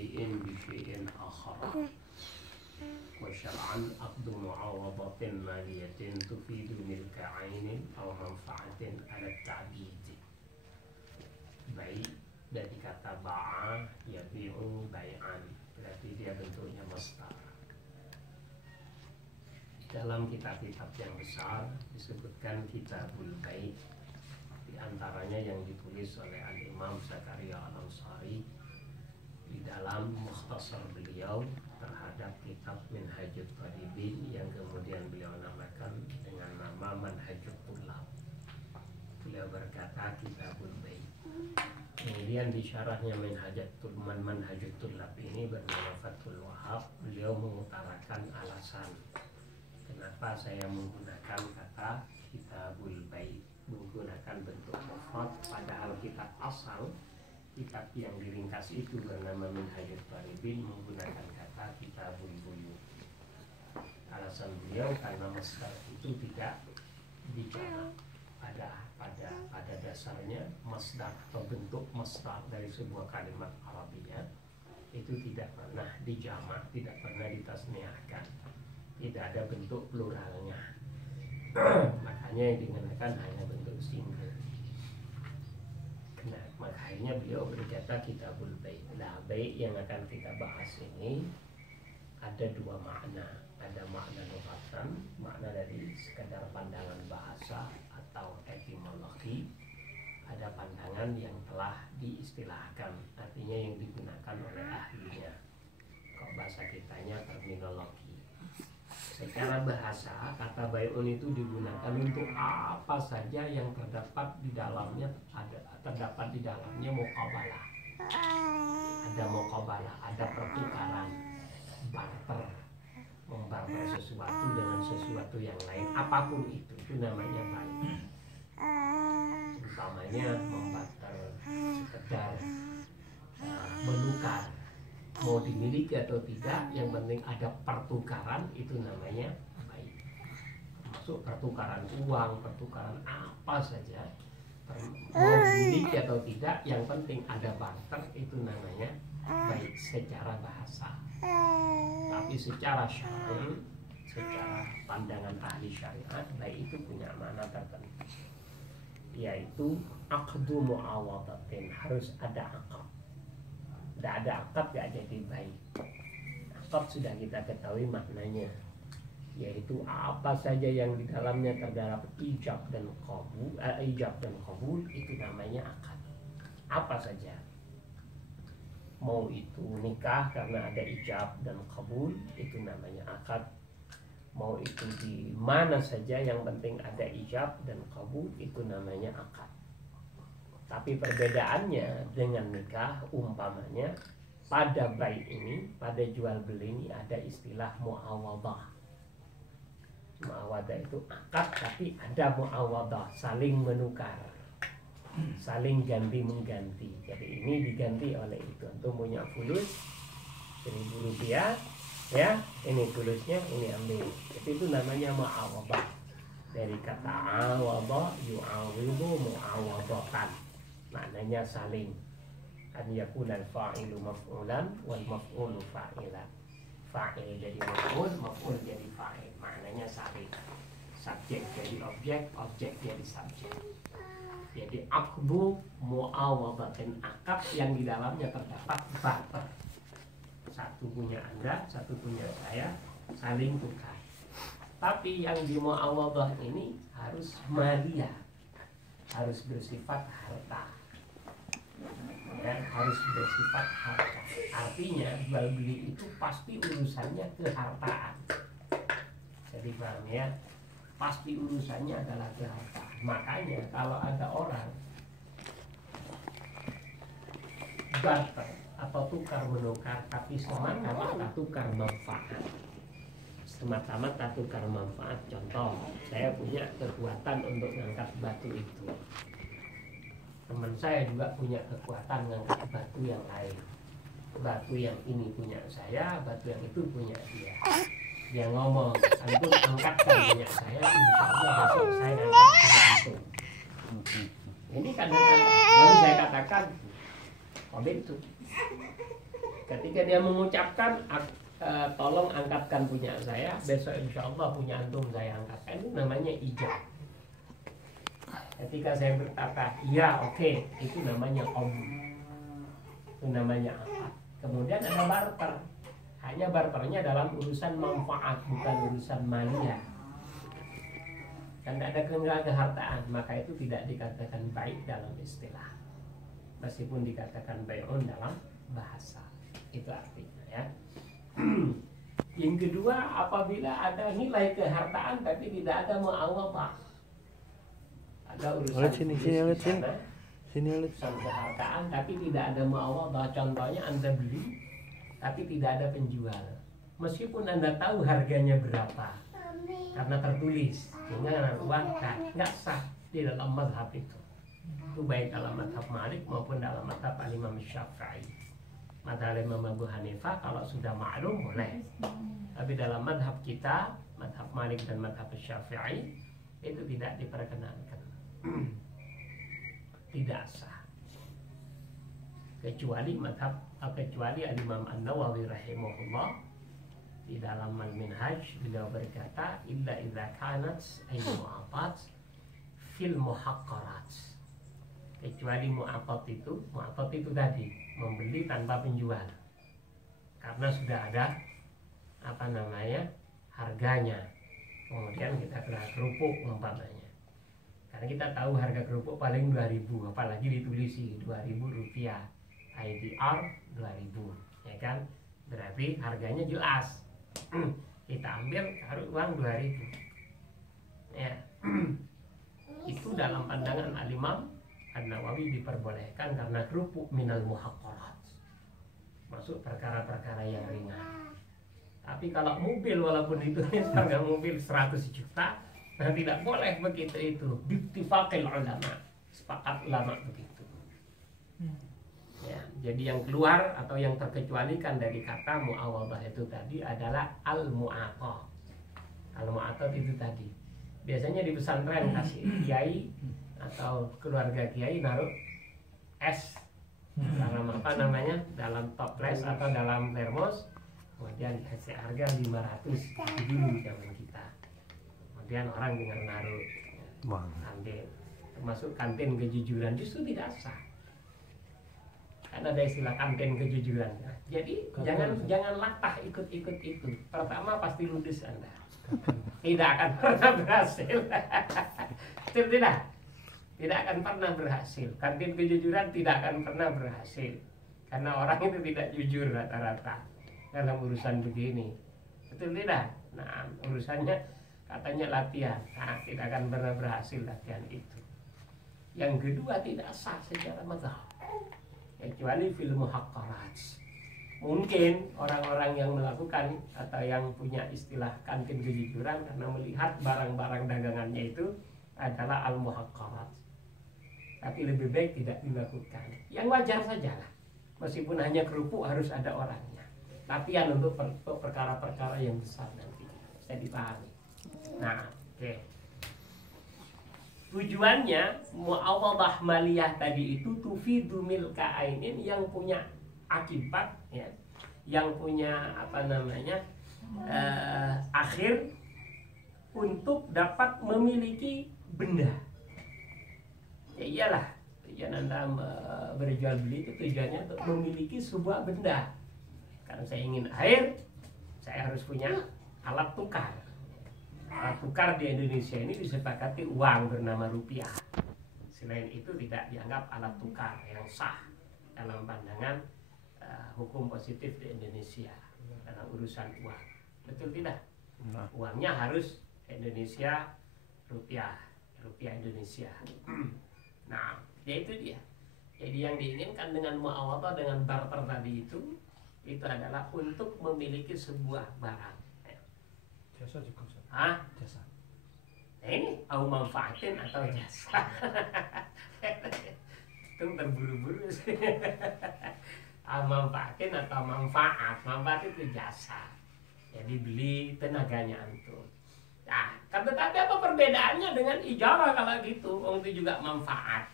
syai'in bi syai'in akhar. Wa syar'an aqdu mu'awadatin maliyatin tufidu milka 'ainin aw manfa'atin 'ala ta'bid. Baik dari kata ba'a yabi'u bai'an, berarti dia bentuknya masdar. Dalam kitab-kitab yang besar disebutkan kitabul bai', di antaranya yang ditulis oleh Al-Imam Zakaria Al-Ansari di dalam mukhtasar beliau terhadap kitab Minhajut Talibin yang kemudian beliau namakan dengan nama Manhajut Tullab. Beliau berkata kitabul bai'. Kemudian di syarahnya Manhajut Tullab ini bernama Fathul Wahab, beliau mengutarakan alasan kenapa saya menggunakan kata kitabul bai', menggunakan bentuk mufrad, padahal kitab asal, kitab yang diringkas itu bernama Minhajut Talibin menggunakan kata kitabul buyu. Alasan beliau karena masdar itu tidak dijamak. Pada dasarnya masdar atau bentuk masdar dari sebuah kalimat Arabiyah itu tidak pernah dijamak, tidak pernah ditasniahkan, tidak ada bentuk pluralnya. Makanya yang digunakan hanya bentuk single. Nah, makanya beliau berkata kitabul bai'. Nah, bai' yang akan kita bahas ini ada dua makna. Ada makna lughatan, makna dari sekadar pandangan bahasa atau etimologi. Ada pandangan yang telah diistilahkan, artinya yang digunakan oleh ahlinya. Kalau bahasa kitanya terminologi. Secara bahasa, kata bai'un itu digunakan untuk apa saja yang terdapat di dalamnya, terdapat di dalamnya muqabalah. Ada muqabalah, ada pertukaran, barter, membarter sesuatu dengan sesuatu yang lain, apapun itu namanya bai'. Umpamanya membarter sekedar menukar, mau dimiliki atau tidak, yang penting ada pertukaran, itu namanya bai'. Termasuk pertukaran uang, pertukaran apa saja, mau dimiliki atau tidak, yang penting ada barter, itu namanya bai' secara bahasa. Tapi secara syar'i, secara pandangan ahli syariat, bai' itu punya makna tertentu, yaitu aqdu mu'awadatin, harus ada akad. Tidak ada akad gak jadi bai'. Akad sudah kita ketahui maknanya, yaitu apa saja yang di dalamnya terdapat ijab dan qabul, itu namanya akad. Apa saja, mau itu nikah karena ada ijab dan qabul, itu namanya akad. Mau itu di mana saja, yang penting ada ijab dan qabul, itu namanya akad. Tapi perbedaannya dengan nikah, umpamanya pada bai' ini, pada jual beli ini ada istilah mu'awadah. Mu'awadah itu akad, tapi ada mu'awadah, saling menukar, saling ganti mengganti. Jadi ini diganti oleh itu. Antum punya fulus Rp1.000, ya, ini fulusnya, ini ambil. Jadi itu namanya mu'awadah. Dari kata awadah, yu'awidu mu'awadatan, maknanya saling. An yakuna al-fa'ilu maf'ulan wal maf'ulu fa'ilan. Fa'il jadi maf'ul, maf'ul jadi fa'il, maknanya saling. Subjek jadi objek, objek jadi subjek. Jadi aqdu mu'awadatin, akad yang di dalamnya terdapat barter. Satu punya Anda, satu punya saya, saling tukar. Tapi yang di mu'awadah ini harus maliyah, harus bersifat harta, ya, harus bersifat harta. Artinya jual beli itu pasti urusannya kehartaan. Jadi paham ya, pasti urusannya adalah kehartaan. Makanya kalau ada orang barter atau tukar menukar, tapi semata-mata tukar manfaat, semata-mata tukar manfaat. Contoh, saya punya kekuatan untuk mengangkat batu itu, teman saya juga punya kekuatan mengangkat batu yang lain. Batu yang ini punya saya, batu yang itu punya dia. Dia ngomong, antum angkatkan punya saya, insya Allah besok saya angkat punya antum. Ini kadang-kadang baru saya katakan, itu Ketika dia mengucapkan, tolong angkatkan punya saya, besok insya Allah punya antum saya angkatkan, itu namanya ijab. Ketika saya berkata, ya oke, itu namanya qabul. Itu namanya apa? Kemudian ada barter. Hanya barternya dalam urusan manfaat, bukan urusan maliyah. Dan ada kehartaan, maka itu tidak dikatakan baik dalam istilah. Meskipun dikatakan bai'un dalam bahasa. Itu artinya ya. Yang kedua, apabila ada nilai kehartaan tapi tidak ada mu'awadhah. Ada urusan sini urusan kehartaan tapi tidak ada mu'awadhah. Contohnya Anda beli tapi tidak ada penjual. Meskipun Anda tahu harganya berapa, karena tertulis, sehingga uang nggak sah di dalam mazhab itu. Itu baik dalam mazhab Malik maupun dalam mazhab Imam Syafi'i. Mazhab Imam Abu Hanifah kalau sudah maklum boleh. Tapi dalam mazhab kita, mazhab Malik dan mazhab Syafi'i, itu tidak diperkenankan. Tidak sah. Kecuali Imam An-Nawawi rahimahullah di dalam Al-Minhaj, beliau berkata, illa idza kanat mu'atat fil muhaqqarat. Kecuali mu'atat itu tadi membeli tanpa penjual, karena sudah ada harganya. Kemudian kita kena kerupuk umpamanya, karena kita tahu harga kerupuk paling 2.000, apalagi ditulisi 2.000 rupiah, IDR 2.000, ya kan? Berarti harganya jelas. Kita ambil taruh uang 2.000, ya. Itu dalam pandangan Al-Imam An-Nawawi diperbolehkan karena kerupuk minal muhaqqarat, masuk perkara-perkara yang ringan. Tapi kalau mobil, walaupun itu harga mobil 100 juta, nah tidak boleh begitu itu. Bittifaqil ulama, sepakat ulama begitu. Ya, jadi yang keluar atau yang terkecualikan dari kata mu'awadhah itu tadi adalah al-mu'athah. Al-mu'athah itu tadi biasanya di pesantren kasih kiai atau keluarga kiai naruh es dalam dalam toples atau dalam termos, kemudian kasih harga 500 dulu zaman kita. Kemudian orang dengar naruh kantin, termasuk kantin kejujuran, justru tidak sah. Kan ada istilah kantin kejujuran. Nah, jadi jangan latah ikut-ikut itu. Pertama pasti ludes Anda. Tidak akan pernah berhasil. Tidak akan pernah berhasil. Kantin kejujuran tidak akan pernah berhasil. Karena orang itu tidak jujur rata-rata dalam urusan begini. Betul tidak? Nah, urusannya katanya latihan. Nah, tidak akan pernah berhasil latihan itu. Yang kedua, tidak sah secara mazhab, kecuali fil muhaqqarat. Mungkin orang-orang yang melakukan atau yang punya istilah kantin kejujuran karena melihat barang-barang dagangannya itu adalah al-muhaqqarat, tapi lebih baik tidak dilakukan. Yang wajar saja lah, meskipun hanya kerupuk harus ada orangnya. Latihan untuk perkara-perkara yang besar nanti bisa dipahami. Nah, oke. Tujuannya mu'awadhah maliyah tadi itu tufidu milka ainin, yang punya akibat, ya, yang punya akhir untuk dapat memiliki benda. Ya iyalah, tujuan Anda berjual beli itu tujuannya untuk memiliki sebuah benda. Karena saya ingin air, saya harus punya alat tukar. Alat tukar di Indonesia ini disepakati uang bernama rupiah. Selain itu tidak dianggap alat tukar yang sah dalam pandangan hukum positif di Indonesia dalam urusan uang. Betul tidak? Uangnya harus Indonesia rupiah Indonesia. Nah, ya itu dia. Jadi yang diinginkan dengan mu'awadhah, dengan barter tadi itu adalah untuk memiliki sebuah barang. Jasa juga. Jasa. Nah ini au manfaatin atau jasa. Itu terburu-buru sih. Manfaatin atau manfaat. Manfaat itu jasa. Jadi beli tenaganya antum. Nah, tetapi apa perbedaannya dengan ijarah kalau gitu? Itu juga manfaat.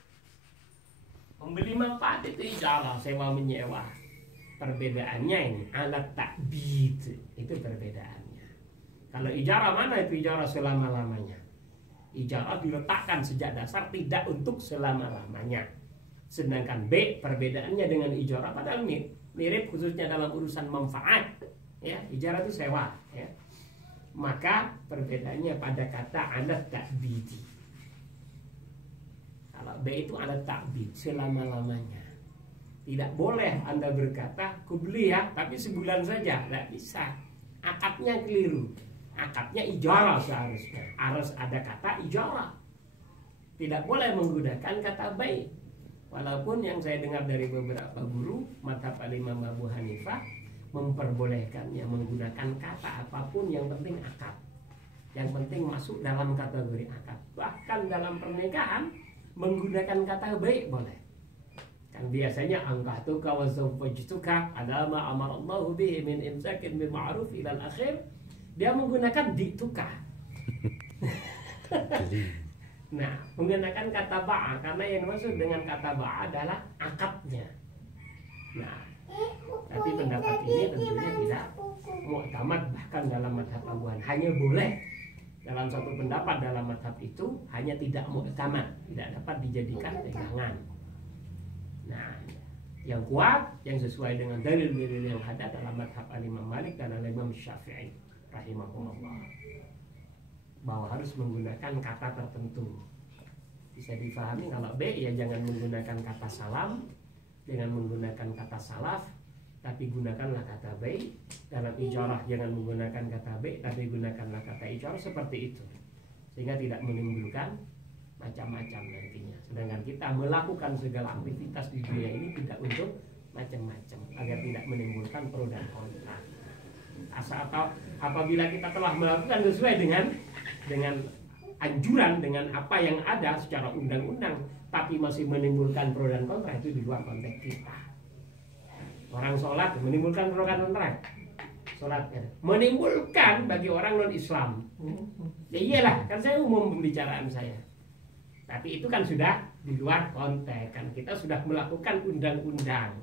Membeli manfaat itu ijarah, sewa menyewa. perbedaannya ini alat ta'bid, itu perbedaannya. Kalau ijarah, mana itu ijarah selama-lamanya? Ijarah diletakkan sejak dasar tidak untuk selama-lamanya. Sedangkan B, perbedaannya dengan ijarah padahal mirip khususnya dalam urusan manfaat, ya. Ijarah itu sewa, ya. Maka perbedaannya pada kata alat ta'bid. Kalau B itu alat ta'bid selama-lamanya. Tidak boleh Anda berkata kubeli ya, tapi sebulan saja, tidak bisa. Akadnya keliru. Akadnya ijarah seharusnya. Harus ada kata ijarah. Tidak boleh menggunakan kata bai. Walaupun yang saya dengar dari beberapa guru mazhab Imam Abu Hanifah memperbolehkannya menggunakan kata apapun, yang penting akad. Yang penting masuk dalam kategori akad. Bahkan dalam pernikahan menggunakan kata bai boleh. Kan biasanya angkatuka wa zawwajtuka ala ma amarallahu bihi min imsakin bil ma'ruf ila al-akhir. Dia menggunakan dituka. Nah, menggunakan kata ba'a karena yang dimaksud dengan kata ba'a adalah akadnya. Nah, tapi pendapat ini tentunya tidak mu'tamad bahkan dalam mazhab Abu Hanifah. Hanya boleh dalam satu pendapat dalam mazhab itu, hanya tidak mu'tamad, tidak dapat dijadikan pegangan. Nah, yang kuat, yang sesuai dengan dalil-dalil yang ada dalam mazhab Imam Malik dan Imam Syafi'i rahimahullah, bahwa harus menggunakan kata tertentu. Bisa difahami kalau B, ya jangan menggunakan kata salam, dengan menggunakan kata salaf, tapi gunakanlah kata B. Dalam ijarah jangan menggunakan kata B, tapi gunakanlah kata ijarah, seperti itu. Sehingga tidak menimbulkan macam-macam nantinya. Sedangkan kita melakukan segala aktivitas di dunia ini tidak untuk macam-macam, agar tidak menimbulkan pro dan kontra. Atau apabila kita telah melakukan sesuai dengan anjuran, dengan apa yang ada secara undang-undang, tapi masih menimbulkan pro dan kontra, itu di luar konteks kita. Orang sholat menimbulkan pro dan kontra. Sholat menimbulkan bagi orang non-Islam. Ya iyalah, kan saya umum pembicaraan saya. Tapi itu kan sudah di luar konteks, kan kita sudah melakukan undang-undang.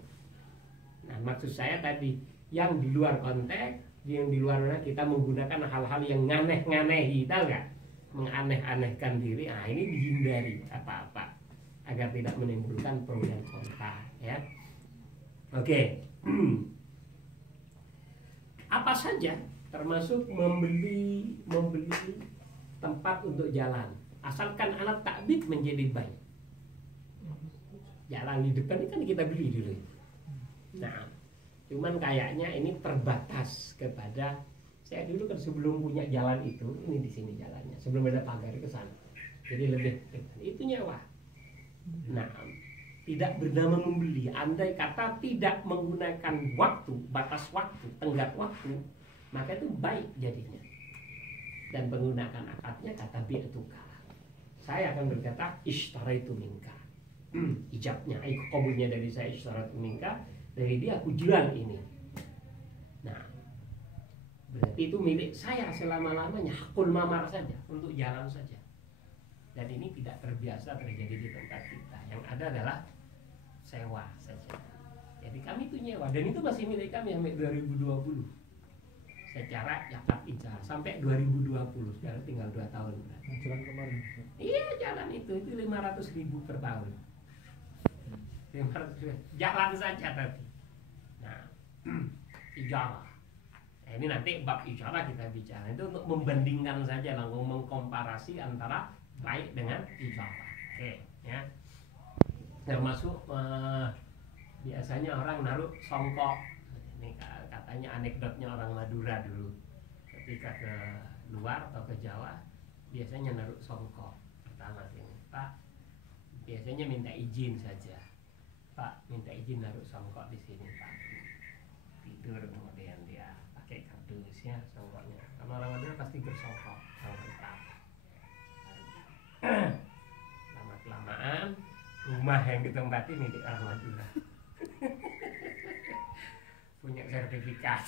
Nah, maksud saya tadi yang di luar konteks, yang di luar kita menggunakan hal-hal yang nganeh-nganehi, tahu nggak? Menganeh-anehkan diri. Nah, ini dihindari apa-apa agar tidak menimbulkan pro dan kontra, ya. Oke. Apa saja termasuk membeli tempat untuk jalan, asalkan alat ta'bid menjadi baik. Jalan di depan ini kan kita beli dulu. Nah, cuman kayaknya ini terbatas kepada, saya dulu kan sebelum punya jalan itu, ini di sini jalannya, sebelum ada pagar ke sana. Jadi lebih itu nyewa. Nah, tidak bernama membeli. Andai kata tidak menggunakan waktu, batas waktu, tenggat waktu, maka itu baik jadinya. Dan menggunakan akadnya kata bi'tuka. Saya akan berkata ishtaraitu minka. Ijabnya, qabulnya dari saya ishtaraitu minka, dari dia aku jual ini. Nah, berarti itu milik saya selama-lamanya, hakul mamar saja, untuk jalan saja. Dan ini tidak terbiasa terjadi di tempat kita. Yang ada adalah sewa saja. Jadi kami itu nyewa, dan itu masih milik kami sampai 2020. Secara akad ijarah sampai 2020, sekarang tinggal 2 tahun. Jalan kemarin. Iya, jalan itu 500.000 per tahun. 500.000 jalan saja tadi. Nah, ijarah. Nah, ini nanti bab ijarah kita bicara itu untuk membandingkan saja, langsung mengkomparasi antara baik dengan ijarah. Oke, ya. Termasuk biasanya orang naruh songkok. Ini katanya anekdotnya orang Madura dulu, ketika ke luar atau ke Jawa biasanya naruh songkok. Pertama sini, Pak, biasanya minta izin saja. Pak, minta izin naruh songkok di sini, Pak. Tidur kemudian dia pakai kardus ya songkoknya. Karena orang Madura pasti bersongkok kalau tetap. Lama-kelamaan rumah yang ditempati milik orang Madura. Punya sertifikat.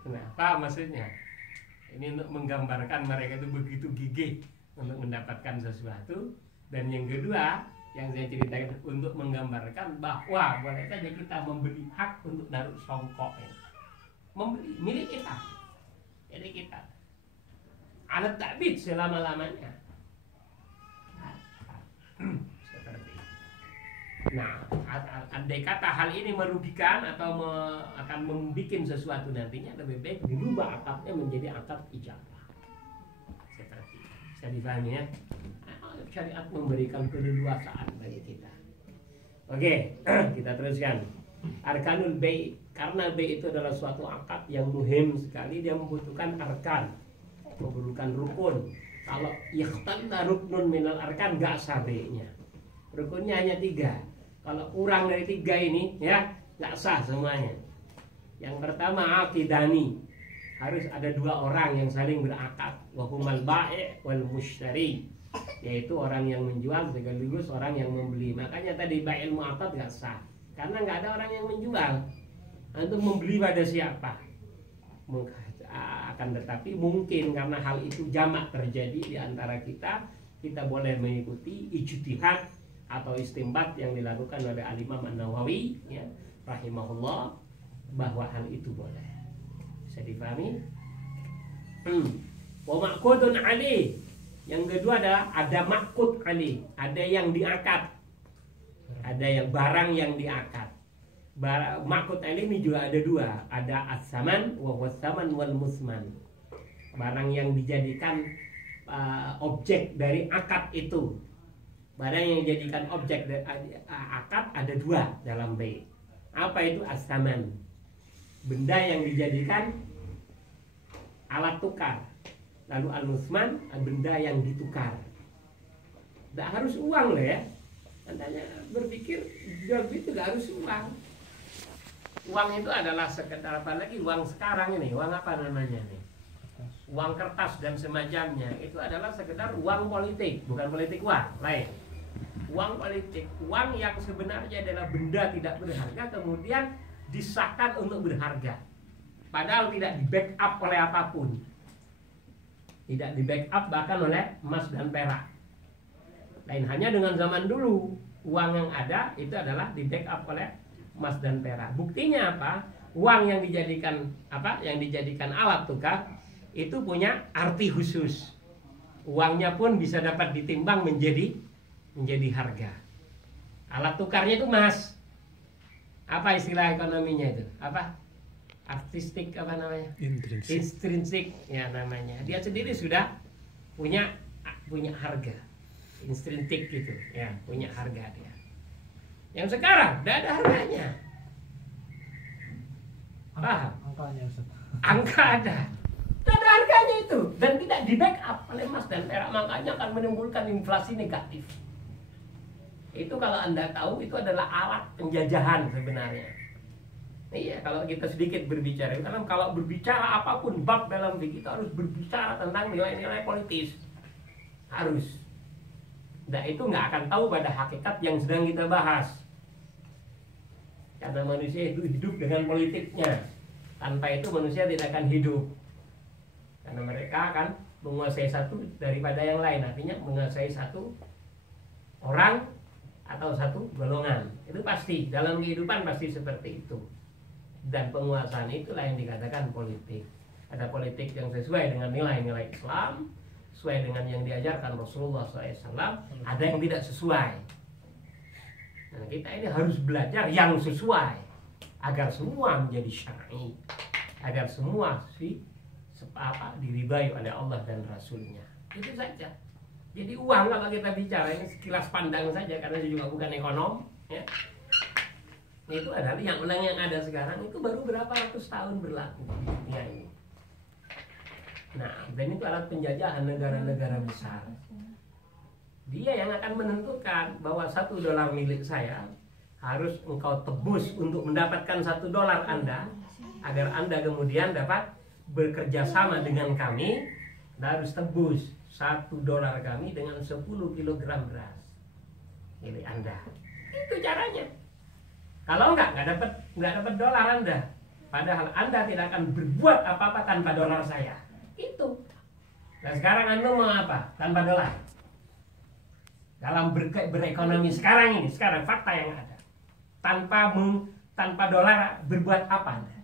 Kenapa maksudnya? Ini untuk menggambarkan mereka itu begitu gigih untuk mendapatkan sesuatu. Dan yang kedua, yang saya ceritakan untuk menggambarkan bahwa boleh saja kita membeli hak untuk naruh songkok ini. Membeli milik kita, jadi kita alat takbid selama-lamanya. Seperti itu. Nah, andai kata hal ini merugikan atau akan membuat sesuatu nantinya, lebih baik dirubah akadnya menjadi akad ijabah. Seperti itu. Bisa dipahami ya? Syariat memberikan keleluasaan bagi kita. Oke, kita teruskan. Arkanul bai', karena bai' itu adalah suatu akad yang muhim sekali, dia membutuhkan arkan, membutuhkan rukun. Kalau ikhtalla ruknun minal arkan, gak sah bai'-nya. Rukunnya hanya 3. Kalau kurang dari 3 ini, ya gak sah semuanya. Yang pertama akidani, harus ada 2 orang yang saling berakad, wahumal bai' wal mushtari, yaitu orang yang menjual sekaligus orang yang membeli. Makanya tadi bai'il mu'aqad gak sah, karena nggak ada orang yang menjual. Untuk membeli pada siapa? Akan tetapi mungkin karena hal itu jamak terjadi di antara kita, kita boleh mengikuti ijtihad atau istinbat yang dilakukan oleh Al-Imam An-Nawawi, ya, rahimahullah, bahwa hal itu boleh. Bisa dipahami? Wa ma'qudun ali. Yang kedua ada ma'qud ali, ada yang diakad. Ada yang barang yang diakad. Ma'qud ali ini juga ada 2, ada as-saman wa was-saman wal musman. Barang yang dijadikan objek dari akad itu. Barang yang dijadikan objek dari akad ada 2 dalam bai'. Apa itu as-saman? Benda yang dijadikan alat tukar. Lalu al-musman, benda yang ditukar. Tidak harus uang loh ya. Andanya berpikir jual itu gak harus uang. Uang itu adalah sekedar, apalagi uang sekarang ini, uang apa namanya nih? Uang kertas dan semacamnya. Itu adalah sekedar uang politik, bukan politik uang lain. Uang politik, uang yang sebenarnya adalah benda tidak berharga kemudian disahkan untuk berharga. Padahal tidak di backup oleh apapun. Tidak di backup bahkan oleh emas dan perak. Lain hanya dengan zaman dulu, uang yang ada itu adalah di backup oleh emas dan perak. Buktinya apa? Uang yang dijadikan Yang dijadikan alat tukar itu punya arti khusus. Uangnya pun bisa dapat ditimbang menjadi harga. Alat tukarnya itu emas. Apa istilah ekonominya itu? Apa? Artistik apa namanya? Intrinsik ya namanya. Dia sendiri sudah punya harga. Intrinsik gitu ya, punya harga dia. Yang sekarang tidak ada harganya. Paham? Angka ada. Tidak ada harganya itu dan tidak di backup oleh emas dan perak, makanya akan menimbulkan inflasi negatif. Itu kalau Anda tahu itu adalah alat penjajahan sebenarnya. Iya, kalau kita sedikit berbicara, karena kalau berbicara apapun bab dalam fikih kita harus berbicara tentang nilai-nilai politis. Harus. Nah itu nggak akan tahu pada hakikat yang sedang kita bahas. Karena manusia itu hidup dengan politiknya. Tanpa itu manusia tidak akan hidup. Karena mereka akan menguasai satu daripada yang lain. Artinya menguasai satu orang atau satu golongan. Itu pasti, dalam kehidupan pasti seperti itu. Dan penguasaan itulah yang dikatakan politik. Ada politik yang sesuai dengan nilai-nilai Islam, sesuai dengan yang diajarkan Rasulullah SAW. Ada yang tidak sesuai. Dan kita ini harus belajar yang sesuai agar semua menjadi syar'i, agar semua diribai oleh Allah dan Rasulnya. Itu saja. Jadi uang kalau kita bicara ini sekilas pandang saja, karena saya juga bukan ekonom, ya. Itu adalah yang ada sekarang itu baru berapa ratus tahun berlaku di dunia ini. Nah, dan itu alat penjajahan negara-negara besar. Dia yang akan menentukan bahwa $1 milik saya harus engkau tebus untuk mendapatkan $1 Anda, agar Anda kemudian dapat bekerja sama dengan kami. Anda harus tebus $1 kami dengan 10 kilogram beras milik Anda. Itu caranya. Kalau nggak dapat dolar Anda. Padahal Anda tidak akan berbuat apa-apa tanpa dolar saya. Itu. Dan sekarang Anda mau apa? Tanpa dolar. dalam berekonomi sekarang ini, sekarang fakta yang ada. Tanpa dolar berbuat apa Anda?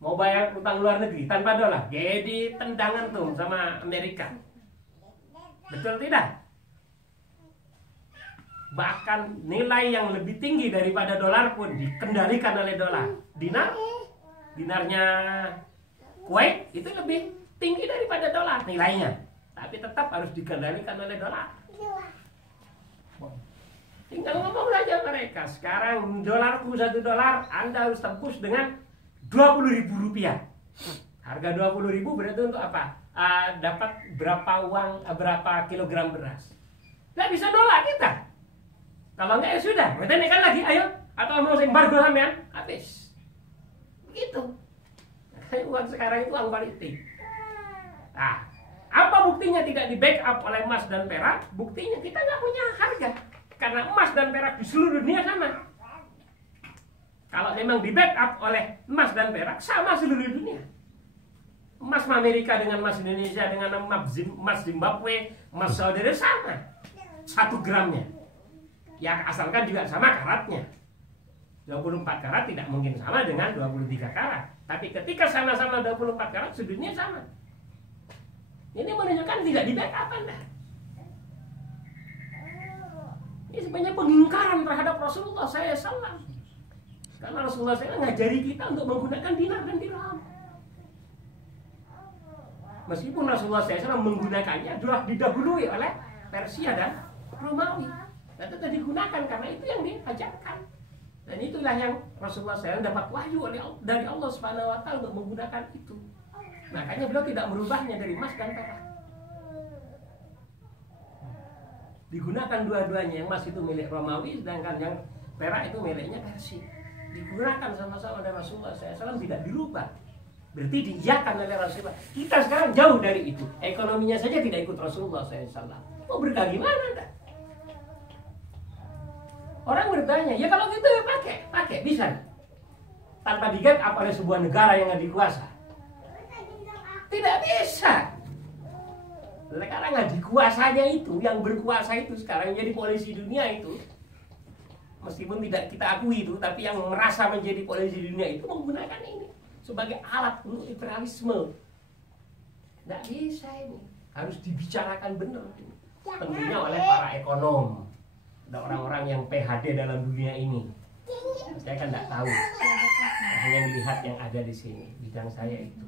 Mau bayar utang luar negeri tanpa dolar, jadi tendangan tuh sama Amerika. Betul tidak? Bahkan nilai yang lebih tinggi daripada dolar pun dikendalikan oleh dolar. Dinarnya Kuwait itu lebih tinggi daripada dolar nilainya, tapi tetap harus dikendalikan oleh dolar. Tinggal ngomong saja mereka, sekarang dolarku $1, Anda harus tembus dengan Rp20.000. Harga Rp20.000 berarti untuk apa? Dapat berapa kilogram beras. Nggak bisa nolak kita. Kalau nggak ya sudah, kita naikkan lagi, ayo. Atau mau embargo sampean, habis. Begitu. Makanya uang sekarang itu uang politik. Nah, apa buktinya tidak di backup oleh emas dan perak? Buktinya kita nggak punya harga. Karena emas dan perak di seluruh dunia sama. Kalau memang di backup oleh emas dan perak, sama seluruh dunia. Emas Amerika dengan emas Indonesia, dengan emas Zimbabwe, emas Saudi sama. 1 gramnya. Ya asalkan juga sama karatnya. 24 karat tidak mungkin sama dengan 23 karat. Tapi ketika sama-sama 24 karat, sudutnya sama. Ini menunjukkan tidak di backup Anda. Ini sebenarnya pengingkaran terhadap Rasulullah SAW. Karena Rasulullah SAW ngajari kita untuk menggunakan dinar dan dirham. Meskipun Rasulullah SAW menggunakannya sudah didahului oleh Persia dan Romawi. Dan tetap digunakan karena itu yang diajarkan. Dan itulah yang Rasulullah SAW dapat wahyu dari Allah Subhanahu Wa Taala untuk menggunakan itu. Makanya beliau tidak merubahnya dari emas dan perak. Digunakan dua-duanya, yang emas itu milik Romawi, sedangkan yang perak itu miliknya Persia. Digunakan sama-sama oleh Rasulullah SAW, tidak dirubah. Berarti diiyakan oleh Rasulullah. Kita sekarang jauh dari itu. Ekonominya saja tidak ikut Rasulullah SAW. Mau berkah gimana Anda? Orang bertanya, ya kalau gitu ya pakai, bisa. Tanpa di-backup oleh sebuah negara yang dikuasa. Tidak bisa. Karena nggak dikuasanya itu, yang berkuasa itu sekarang jadi polisi dunia itu, meskipun tidak kita akui itu, tapi yang merasa menjadi polisi dunia itu menggunakan ini sebagai alat untuk imperialisme. Nggak bisa ini, harus dibicarakan benar. Tentunya oleh para ekonom, ada orang-orang yang PhD dalam dunia ini. Saya kan nggak tahu, hanya melihat yang ada di sini, bidang saya itu.